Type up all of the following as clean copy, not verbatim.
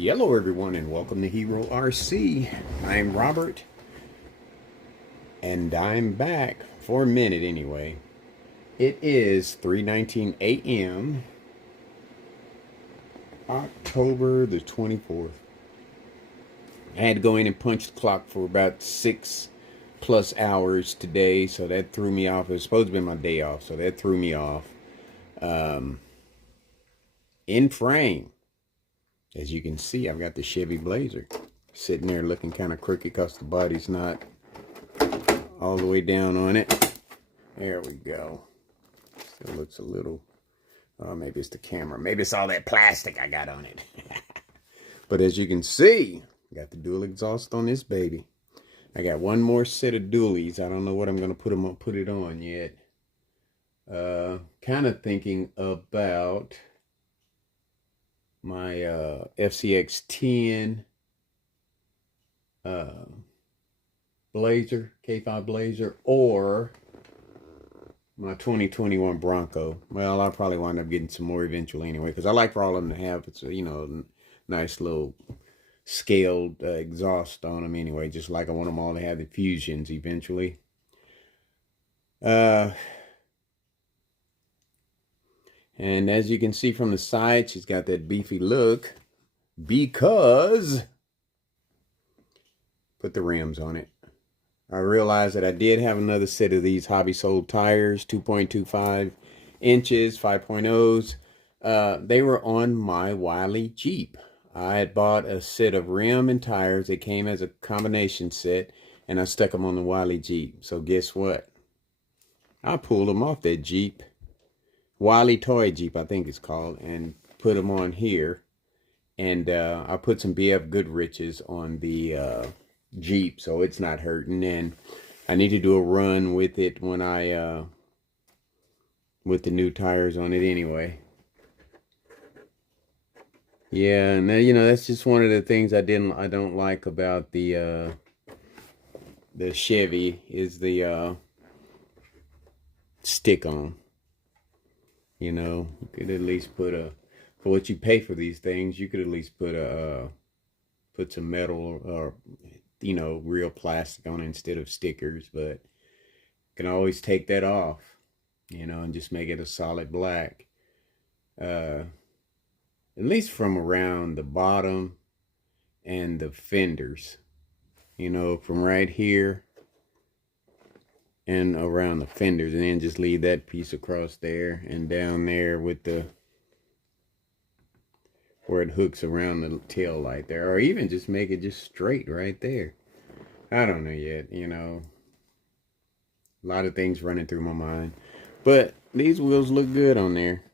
Hello everyone and welcome to Hero RC. I'm Robert and I'm back for a minute anyway. It is 3:19 a.m. October the 24th. I had to go in and punch the clock for about 6+ hours today, so that threw me off. It was supposed to be my day off, so that threw me off. In frame, as you can see, I've got the Chevy Blazer sitting there looking kind of crooked because the body's not all the way down on it. There we go. Still looks a little, maybe it's the camera. Maybe it's all that plastic I got on it. But as you can see, got the dual exhaust on this baby. I got one more set of dualies. I don't know what I'm going to put it on yet. Kind of thinking about my FCX 10 Blazer, K5 Blazer, or my 2021 Bronco. Well, I'll probably wind up getting some more eventually anyway, because I like for all of them to have, it's a, nice little scaled exhaust on them anyway, just like I want them all to have the fusions eventually. And as you can see from the side, she's got that beefy look because put the rims on it. I realized that I did have another set of these hobby sold tires, 2.25 inches, 5.0s. They were on my Wiley Jeep. I had bought a set of rim and tires. They came as a combination set, and I stuck them on the Wiley Jeep. So guess what? I pulled them off that Jeep. Wiley Toy Jeep, I think it's called, and put them on here. And I put some BF Goodriches on the Jeep, so it's not hurting. And I need to do a run with it when I with the new tires on it anyway. Yeah, and that's just one of the things I don't like about the Chevy is the stick on. You could at least put for what you pay for these things, you could at least put some metal or real plastic on it instead of stickers. But you can always take that off, and just make it a solid black. At least from around the bottom and the fenders, from right here and around the fenders, and then just leave that piece across there and down there with where it hooks around the tail light there, or even just make it just straight right there. I don't know yet, a lot of things running through my mind, but these wheels look good on there.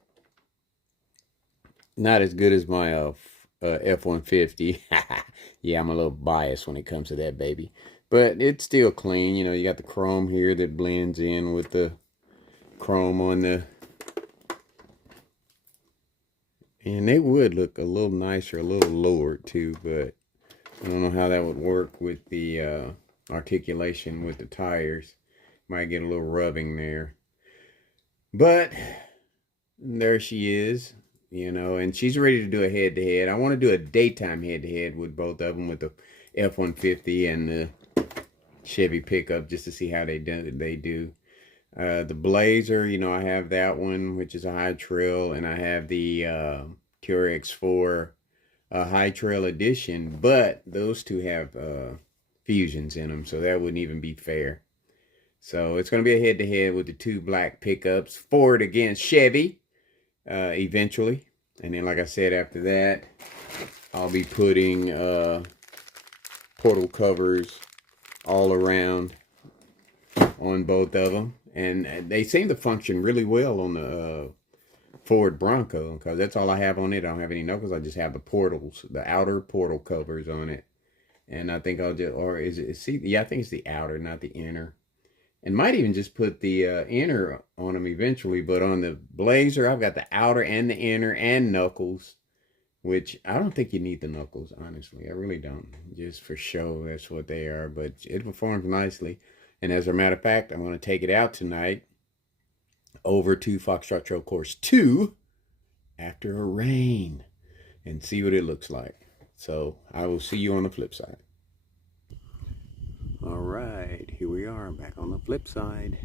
Not as good as my F-150. Yeah, I'm a little biased when it comes to that baby. But it's still clean. You got the chrome here that blends in with the chrome on the... And they would look a little nicer, a little lower too, but I don't know how that would work with the articulation with the tires. Might get a little rubbing there. But there she is. And she's ready to do a head-to-head. I want to do a daytime head-to-head with both of them, with the F-150 and the Chevy pickup, just to see how they do. The Blazer, I have that one, which is a high trail, and I have the TRX4 high trail edition, but those two have fusions in them, so that wouldn't even be fair. So it's going to be a head-to-head with the two black pickups, Ford against Chevy. Eventually, and then like I said, after that I'll be putting portal covers all around on both of them, and they seem to function really well on the Ford Bronco, because that's all I have on it. I don't have any knuckles. I just have the portals, the outer portal covers on it, and I think I'll just, or is it, see, yeah, I think it's the outer, not the inner. And might even just put the inner on them eventually. But on the Blazer, I've got the outer and the inner and knuckles. Which I don't think you need the knuckles, honestly. I really don't. Just for show, that's what they are. But it performs nicely. And as a matter of fact, I'm going to take it out tonight over to Foxtrot Trail Course 2 after a rain. And see what it looks like. So I will see you on the flip side. All right, here we are back on the flip side.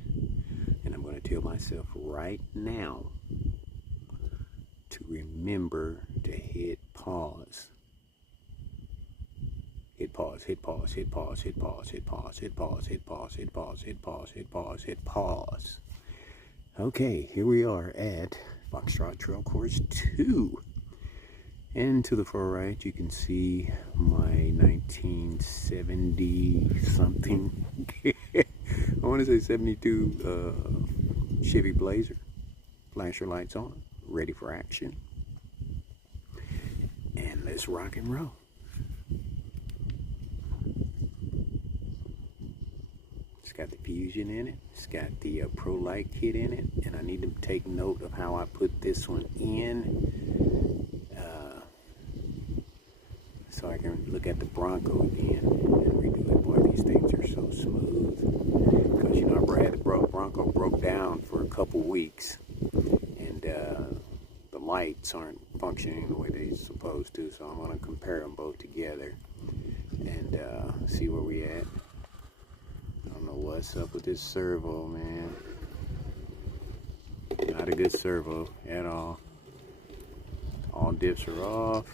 And I'm going to tell myself right now to remember to hit pause. Hit pause, hit pause, hit pause, hit pause, hit pause, hit pause, hit pause, hit pause, hit pause, hit pause, hit pause. Okay, here we are at Foxtrot Trail Course 2. And to the far right, you can see my 1970 something, I want to say 72 Chevy Blazer. Flasher lights on, ready for action. And let's rock and roll. It's got the Fusion in it. It's got the Pro Light kit in it. And I need to take note of how I put this one in. So I can look at the Bronco again and redo it. Boy, these things are so smooth. Because, you know, I had the Bronco broke down for a couple weeks. And the lights aren't functioning the way they're supposed to. So I'm going to compare them both together and see where we at. I don't know what's up with this servo, man. Not a good servo at all. All dips are off.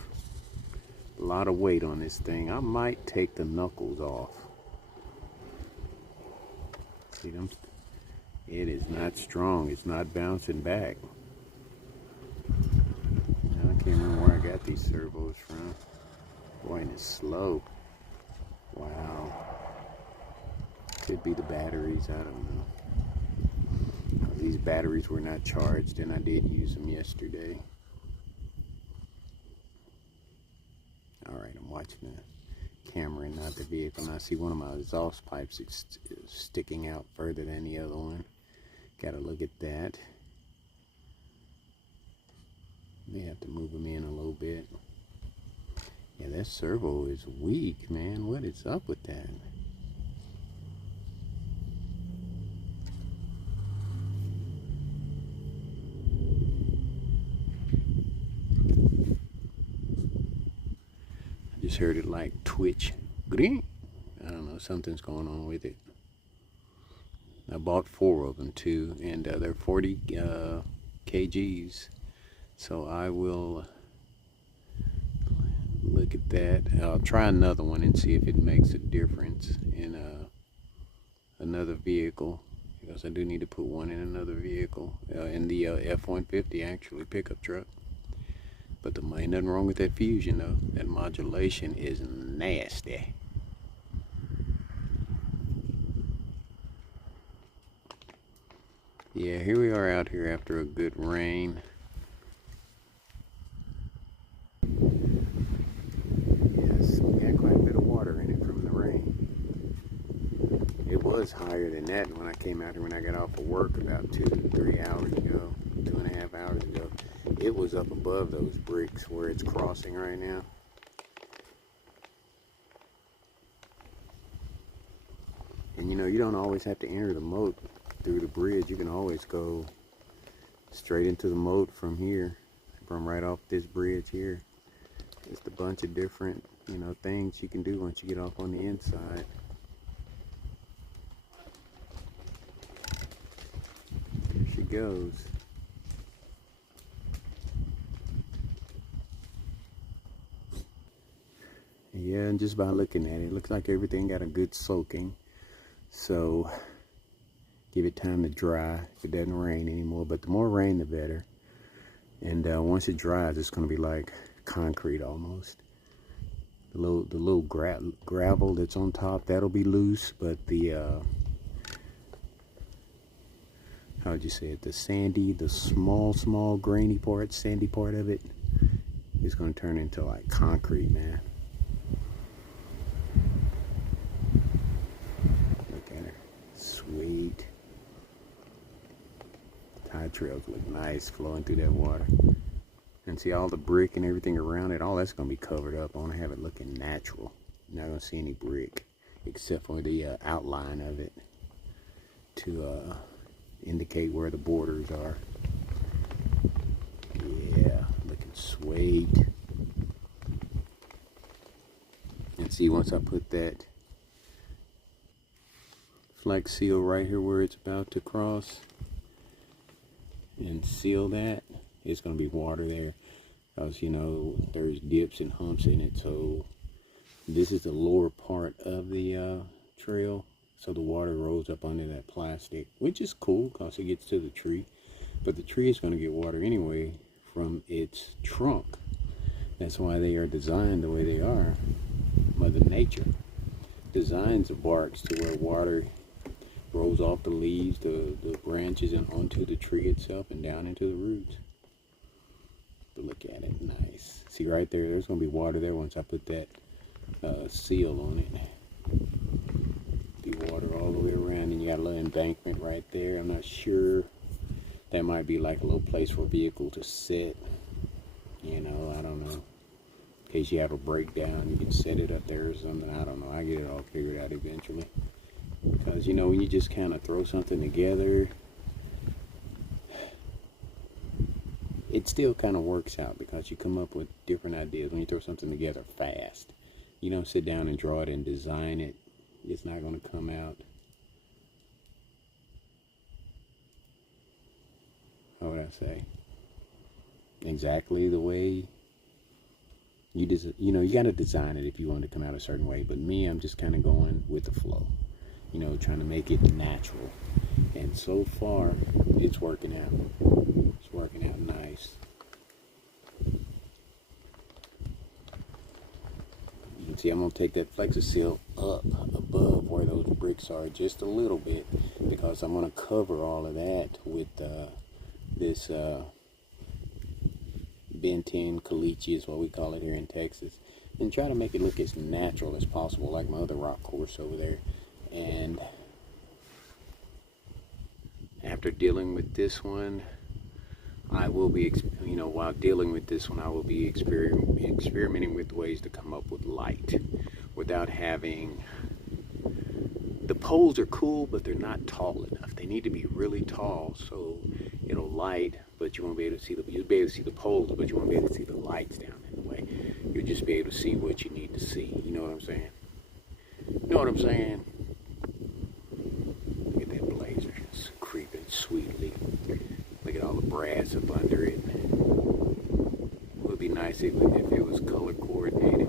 A lot of weight on this thing. I might take the knuckles off. See them? It is not strong. It's not bouncing back. I can't remember where I got these servos from. Boy, and it's slow. Wow. Could be the batteries. I don't know. These batteries were not charged, and I did use them yesterday. Alright, I'm watching the camera and not the vehicle. And I see one of my exhaust pipes is sticking out further than the other one. Gotta look at that. May have to move them in a little bit. Yeah, that servo is weak, man. What is up with that? Just heard it like twitch. I don't know, something's going on with it. I bought 4 of them too, and they're 40 kgs. So I will look at that. I'll try another one and see if it makes a difference in another vehicle, because I do need to put one in another vehicle, in the F-150 actually, pickup truck. But there ain't nothing wrong with that Fusion though. That modulation is nasty. Yeah, here we are out here after a good rain. Yes, we got quite a bit of water in it from the rain. It was higher than that when I came out here when I got off of work about 2-3 hours ago, 2.5 hours ago. It was up above those bricks where it's crossing right now. And you know, you don't always have to enter the moat through the bridge. You can always go straight into the moat from here, from right off this bridge here. Just a bunch of different, you know, things you can do once you get off on the inside. There she goes. Yeah, and just by looking at it, it looks like everything got a good soaking. So give it time to dry if it doesn't rain anymore. But the more rain, the better. And once it dries, it's going to be like concrete almost. The little gravel that's on top, that'll be loose. But the how would you say it? The sandy, the small grainy part, sandy part of it is going to turn into like concrete, man. Look at her. Sweet. Tide trails look nice flowing through that water. And see all the brick and everything around it, all that's going to be covered up. I want to have it looking natural. You're not going to see any brick except for the outline of it to indicate where the borders are. Yeah, looking sweet. See, once I put that flex seal right here where it's about to cross and seal that, it's going to be water there, because you know there's dips and humps in it. So this is the lower part of the trail, so the water rolls up under that plastic, which is cool because it gets to the tree. But the tree is going to get water anyway from its trunk. That's why they are designed the way they are. Mother Nature designs the barks to where water rolls off the leaves, the branches, and onto the tree itself and down into the roots. But look at it, nice. See right there, there's going to be water there once I put that seal on it. Be water all the way around, and you got a little embankment right there. I'm not sure. That might be like a little place for a vehicle to sit. You know, I don't know. In case you have a breakdown, you can set it up there or something. I don't know. I get it all figured out eventually. Because, you know, when you just kind of throw something together, it still kind of works out because you come up with different ideas when you throw something together fast. You don't sit down and draw it and design it. It's not going to come out, how would I say, exactly the way you know, you got to design it if you want it to come out a certain way. But me, I'm just kind of going with the flow, you know, trying to make it natural. And so far, it's working out. It's working out nice. You can see I'm going to take that Flexi-Seal up above where those bricks are just a little bit, because I'm going to cover all of that with this Benton caliche is what we call it here in Texas, and try to make it look as natural as possible, like my other rock course over there. And after dealing with this one, I will be, you know, while dealing with this one, I will be experimenting with ways to come up with light without having, the poles are cool, but they're not tall enough. They need to be really tall so it'll light, but you won't be able to see you'll be able to see the poles, but you won't be able to see the lights down in the way. You'll just be able to see what you need to see. You know what I'm saying? You know what I'm saying? Look at that blazer. It's creeping sweetly. Look at all the brass up under it. It would be nice if it was color coordinated,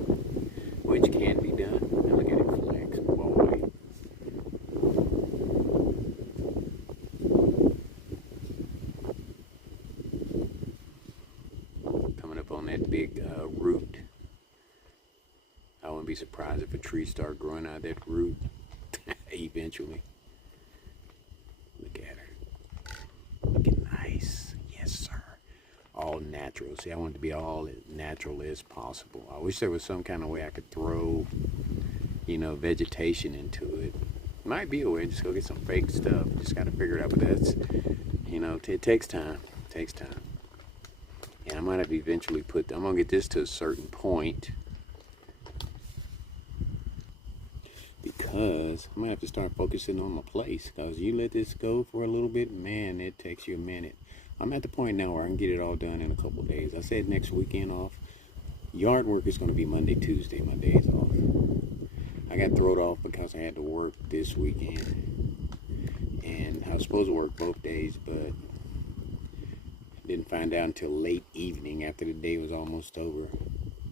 which can be done. Now look at it flex, boy. Coming up on that big root. I wouldn't be surprised if a tree started growing out of that root eventually. Look at her. Looking nice. Yes, sir. All natural. See, I want it to be all as natural as possible. I wish there was some kind of way I could throw, you know, vegetation into it. Might be a way. Just go get some fake stuff. Just got to figure it out. But that's, you know, it takes time. It takes time. And I might have eventually I'm going to get this to a certain point, because I might have to start focusing on my place. Because you let this go for a little bit, man, it takes you a minute. I'm at the point now where I can get it all done in a couple of days. I said next weekend off. Yard work is going to be Monday, Tuesday, my days off. I got thrown off because I had to work this weekend. And I was supposed to work both days, but didn't find out until late evening after the day was almost over,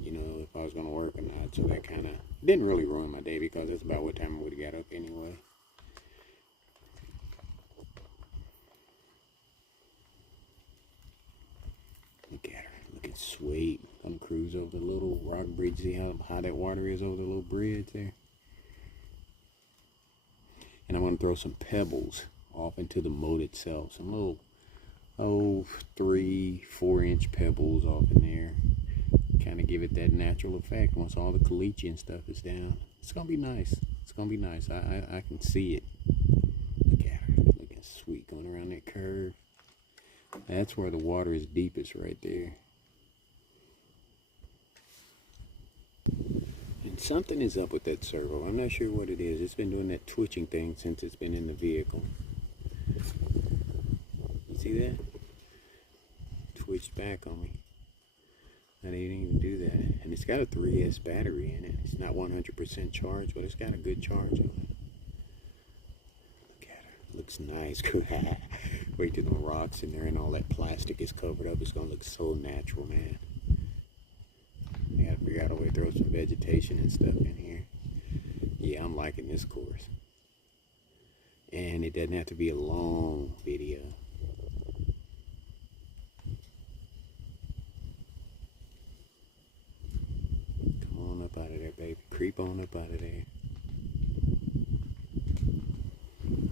you know, if I was going to work or not. So that kind of didn't really ruin my day, because that's about what time I would have got up anyway. Look at her. Looking sweet. Gonna cruise over the little rock bridge. See how high that water is over the little bridge there? And I'm gonna throw some pebbles off into the moat itself. Some little 3-4 inch pebbles off in there, kind of give it that natural effect once all the caliche and stuff is down. It's gonna be nice. It's gonna be nice. I can see it. Look at her, looking sweet, going around that curve. That's where the water is deepest, right there. And something is up with that servo. I'm not sure what it is. It's been doing that twitching thing since it's been in the vehicle. You see that? Twitched back on me. I didn't even do that. And it's got a 3S battery in it. It's not 100% charged, but it's got a good charge on it. Look at her. Looks nice. Wait till the rocks in there and all that plastic is covered up. It's going to look so natural, man. I got to figure out a way to throw some vegetation and stuff in here. Yeah, I'm liking this course. And it doesn't have to be a long video. Come on up out of there, baby. Creep on up out of there.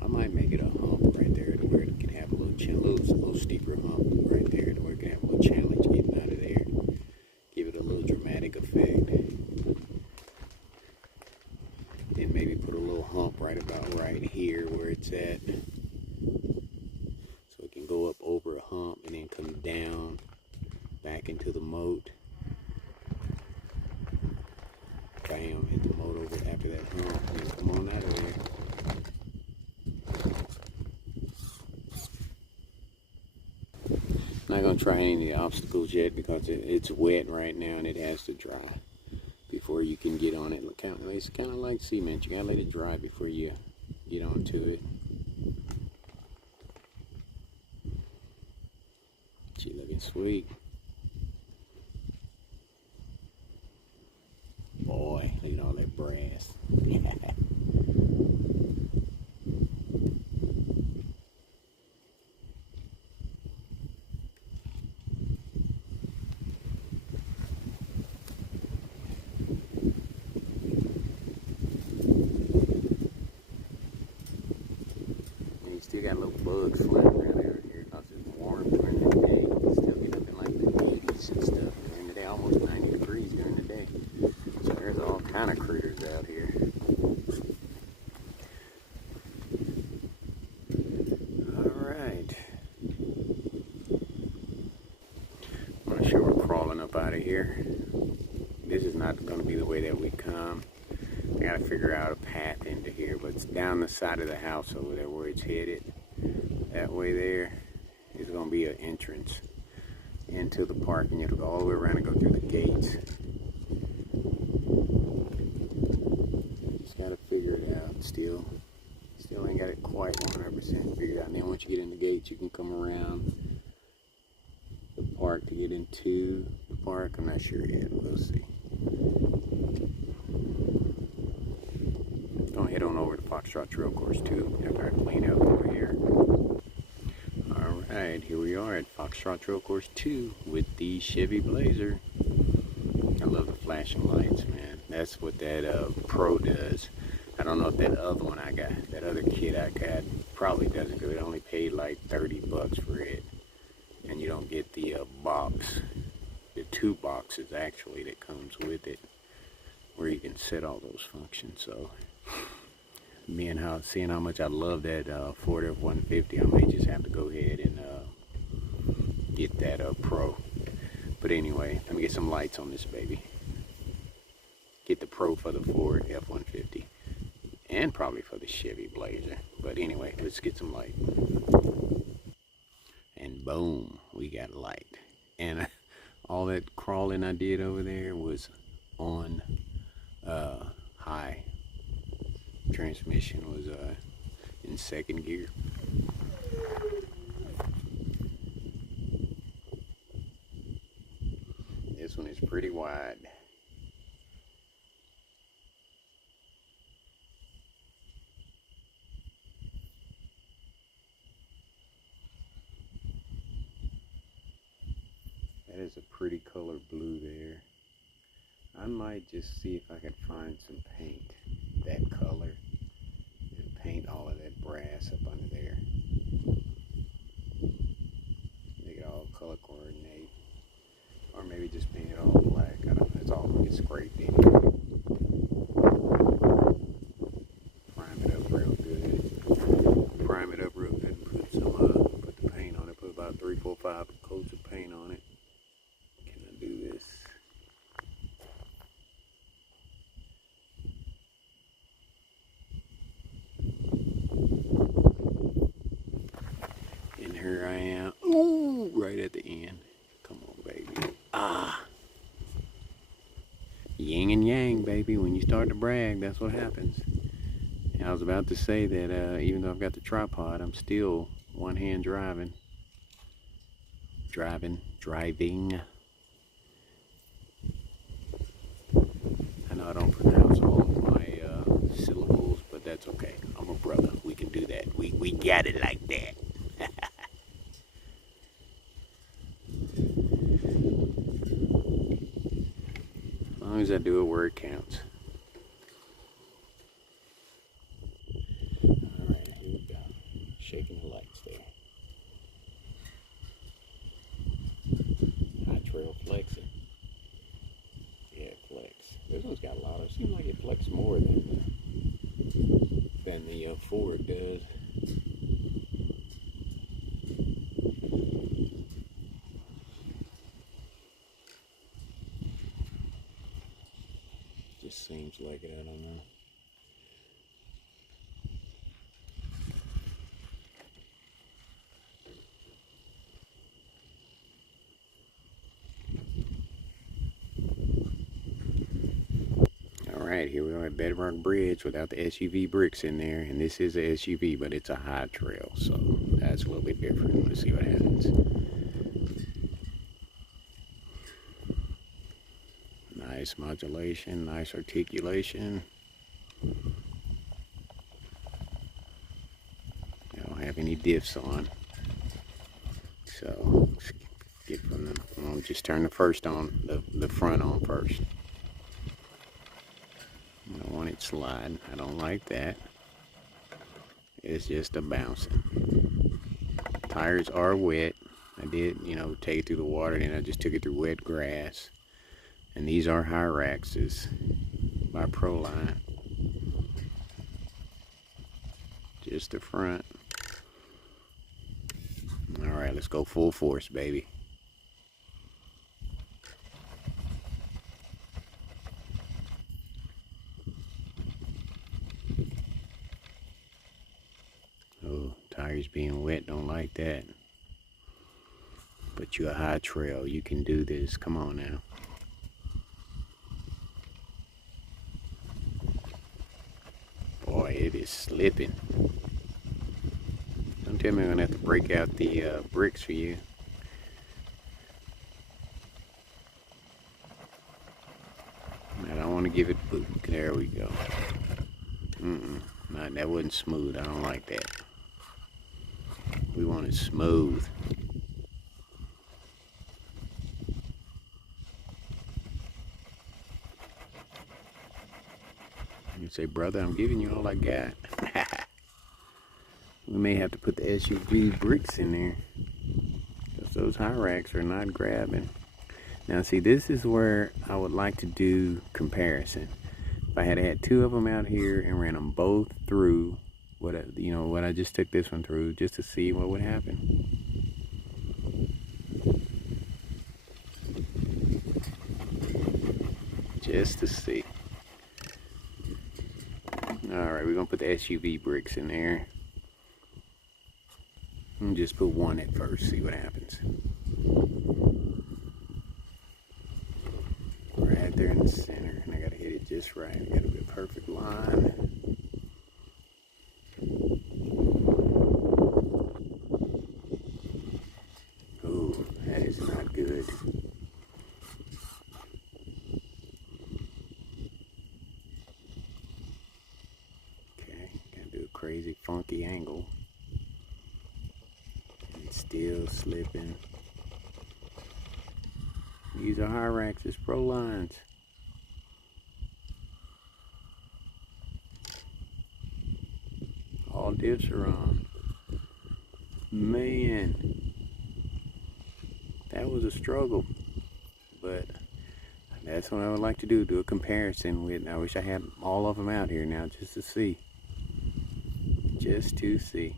I might make it a hump right there to where it can have a little steeper hump right there to where it can have a little challenge getting out of there. Give it a little dramatic effect. Then maybe put a little hump right about right here where it's at. So it can go up over a hump and then come down back into the moat. Bam, hit the moat over after that hump and then come on out of there. I'm not going to try any of the obstacles yet because it's wet right now and it has to dry before you can get on it. It's kind of like cement. You got to let it dry before you get onto it. She looking sweet. Boy, look at all that brass. Still got little bugs flying around here because it's warm during the day. You still get up in like the 80s and stuff during the day, almost 90 degrees during the day. So there's all kind of critters out here. Alright. I'm not sure we're crawling up out of here. This is not going to be the way that we come. I gotta figure out a path into here, but it's down the side of the house over there where it's headed. That way there is gonna be an entrance into the park, and you have to go all the way around and go through the gates. Just gotta figure it out still. Still ain't got it quite 100% figured out. And then once you get in the gates, you can come around the park to get into the park. I'm not sure yet. We'll see. Gonna head on over to Foxtrot Trail Course 2 after I clean up over here. Alright, here we are at Foxtrot Trail Course 2 with the Chevy Blazer. I love the flashing lights, man. That's what that Pro does. I don't know if that other one I got, that other kit I got, probably doesn't, because it only paid like 30 bucks for it. And you don't get the box, the 2 boxes actually that comes with it, where you can set all those functions. So seeing how much I love that Ford F-150, I may just have to go ahead and get that Pro. But anyway, let me get some lights on this baby. Get the Pro for the Ford F-150, and probably for the Chevy Blazer. But anyway, let's get some light. And boom, we got light. And all that crawling I did over there was on high. Transmission was in 2nd gear. This one is pretty wide. That is a pretty color blue there. I might just see if I can find some paint that color and paint all of that brass up under there. Make it all color coordinate. Or maybe just paint it all black. I don't know. It's all gonna get scraped in. Prime it up real good. Prime it up real good and put some put the paint on it. Put about 3, 4, 5 coats of paint on it. Can I do this? And here I am. Ooh, right at the end. Come on, baby. Ah. Yin and yang, baby. When you start to brag, that's what happens. And I was about to say that even though I've got the tripod, I'm still one hand driving. Driving. I know I don't pronounce all of my syllables, but that's okay. I'm a brother. We can do that. We got it like that. As long as I do it where it counts. Alright, here we go. Shaking the lights there. High trail flexing. Yeah, it flex. This one's got a lot of, it seems like it flex more than the Ford does. Just seems like it, I don't know. Alright, here we are at Bedrock Bridge without the SUV bricks in there. And this is a SUV, but it's a high trail, so that's a little bit different. Let's see what happens. Nice modulation, nice articulation. I don't have any diffs on. So let's get from the, I'll just turn the first on, the front on first. I don't want it sliding. I don't like that. It's just a bouncing. Tires are wet. I did, take it through the water, then I just took it through wet grass. And these are Hyraxes by Proline. Just the front. Alright, let's go full force, baby. Oh, tires being wet, don't like that. But you're a high trail, you can do this. Come on now. Boy, it is slipping. Don't tell me I'm gonna have to break out the bricks for you. I don't want to give it boot. There we go. No, that wasn't smooth. I don't like that. We want it smooth. You say, brother, I'm giving you all I got. We may have to put the SUV bricks in there, because those Hyrax are not grabbing. Now see, this is where I would like to do comparison. If I had two of them out here and ran them both through what I just took this one through, just to see what would happen. Just to see. Alright, we're gonna put the SUV bricks in there. And just put one at first, see what happens. Right there in the center, and I gotta hit it just right. I gotta be a perfect line. Ooh, that is not good. Okay, gotta do a crazy funky angle. And it's still slipping. These are Hyraxes, Pro lines. All diffs are on. Man, that was a struggle. But that's what I would like to do a comparison with. I wish I had all of them out here now just to see. Just to see.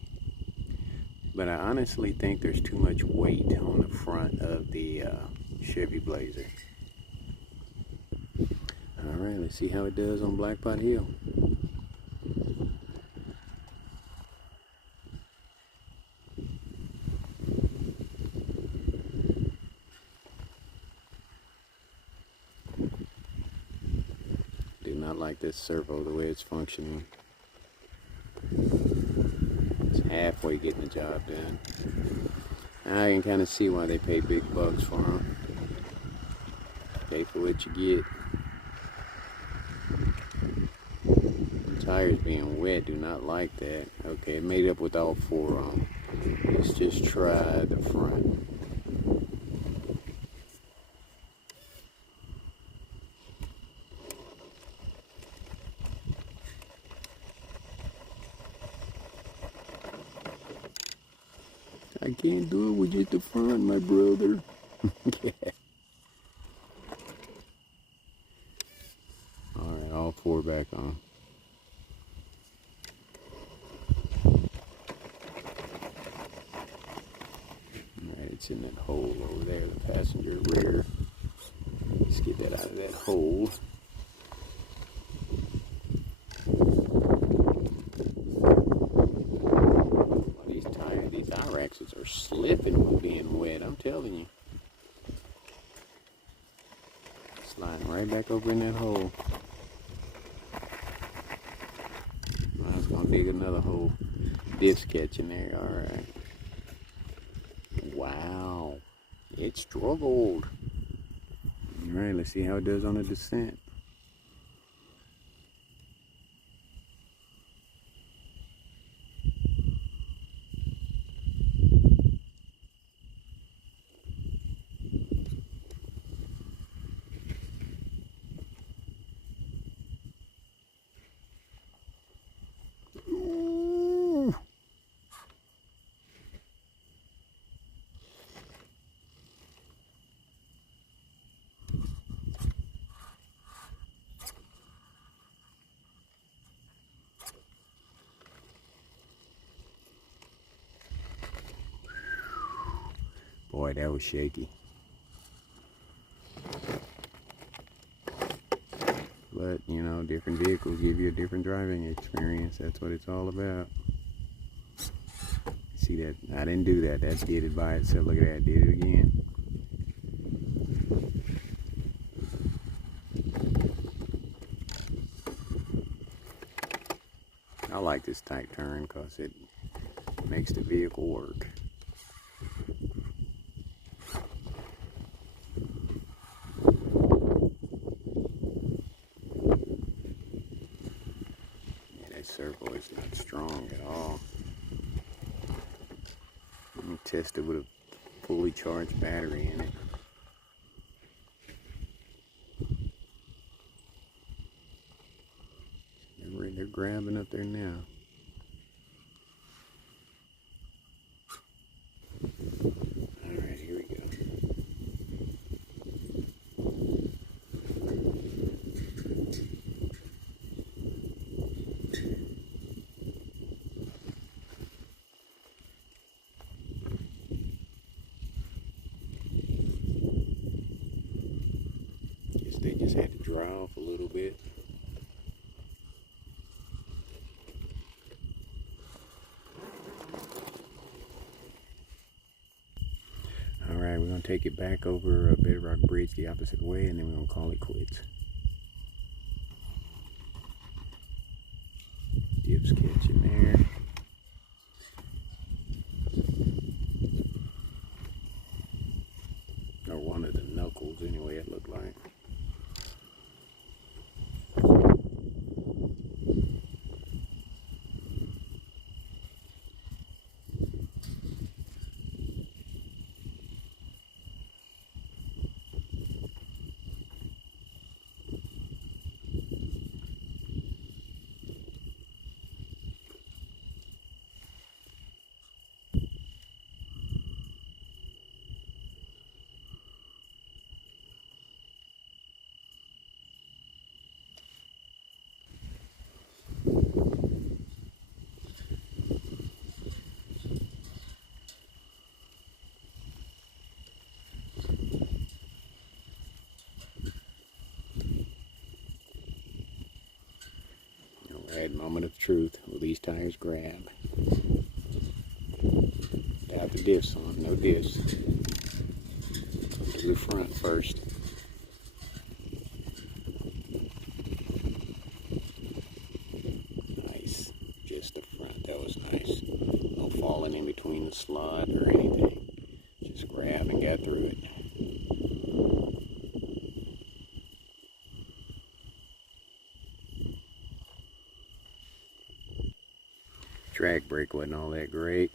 But I honestly think there's too much weight on the front of the Chevy Blazer. Alright, let's see how it does on Blackpot Hill. not like this servo the way it's functioning. It's halfway getting the job done. I can kind of see why they pay big bucks for them. Pay for what you get. The tires being wet do not like that. Okay, it made up with all four of them. Let's just try the front. I can't do it with just the front, my brother. Yeah. Alright, all four back on. Alright, it's in that hole over there, the passenger rear. Let's get that out of that hole. These I-axles are slipping with being wet, I'm telling you. Sliding right back over in that hole. I was gonna dig another hole. Diff's catching there, alright. Wow, it struggled. Alright, let's see how it does on the descent. Boy, that was shaky. But, you know, different vehicles give you a different driving experience. That's what it's all about. See that? I didn't do that. That did it by itself. Look at that. Did it again. I like this tight turn because it makes the vehicle work. Servo is not strong at all. Let me test it with a fully charged battery in it. They're grabbing up there now. Alright, here we go. They just had to dry off a little bit. Alright, we're going to take it back over a bedrock bridge the opposite way, and then we're going to call it quits. Dip's catching there. Or one of the knuckles anyway, it looked like. Alright, moment of truth. Will these tires grab? Got the diffs on, no diffs. To the front first. the front. That was nice. No falling in between the slot or anything. Just grab and got through it. Drag brake wasn't all that great.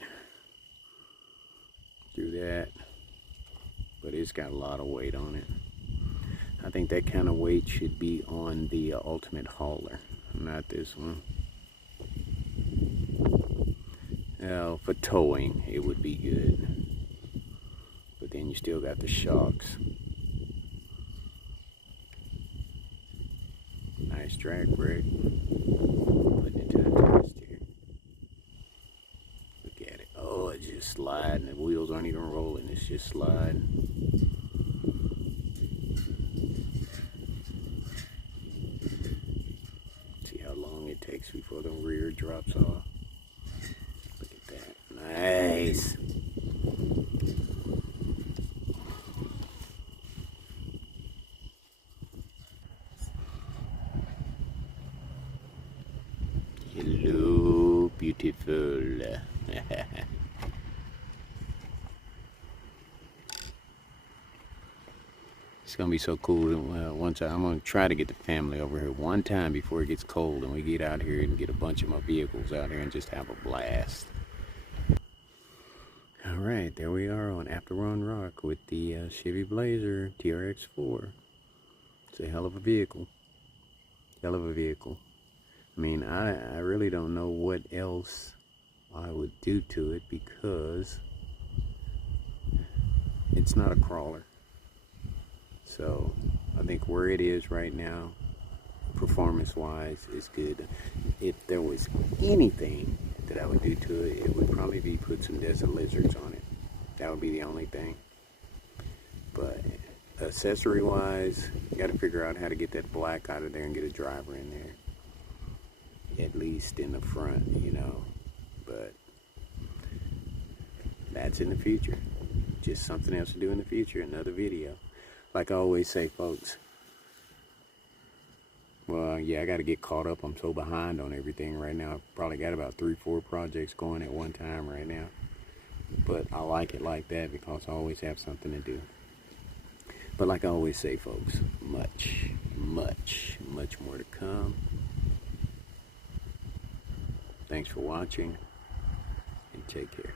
Do that. But it's got a lot of weight on it. I think that kind of weight should be on the Ultimate Hauler, not this one. Now, for towing, it would be good. But then you still got the shocks. Nice drag brake. Putting it to the test here. Look at it. Oh, it's just sliding. The wheels aren't even rolling. It's just sliding. It takes before the rear drops off. Look at that. Nice. Hello, beautiful. It's gonna be so cool. One time I'm gonna try to get the family over here one time before it gets cold and we get out here and get a bunch of my vehicles out here and just have a blast. All right, there we are on After Run Rock with the Chevy Blazer TRX4. It's a hell of a vehicle. Hell of a vehicle. I mean, I really don't know what else I would do to it because it's not a crawler. So I think where it is right now, performance-wise, is good. If there was anything that I would do to it, it would probably be put some desert lizards on it. That would be the only thing. But accessory-wise, you got to figure out how to get that black out of there and get a driver in there. At least in the front, you know. But that's in the future. Just something else to do in the future, another video. Like I always say, folks, well, yeah, I got to get caught up. I'm so behind on everything right now. I've probably got about 3-4 projects going at one time right now. But I like it like that because I always have something to do. But like I always say, folks, much more to come. Thanks for watching, and take care.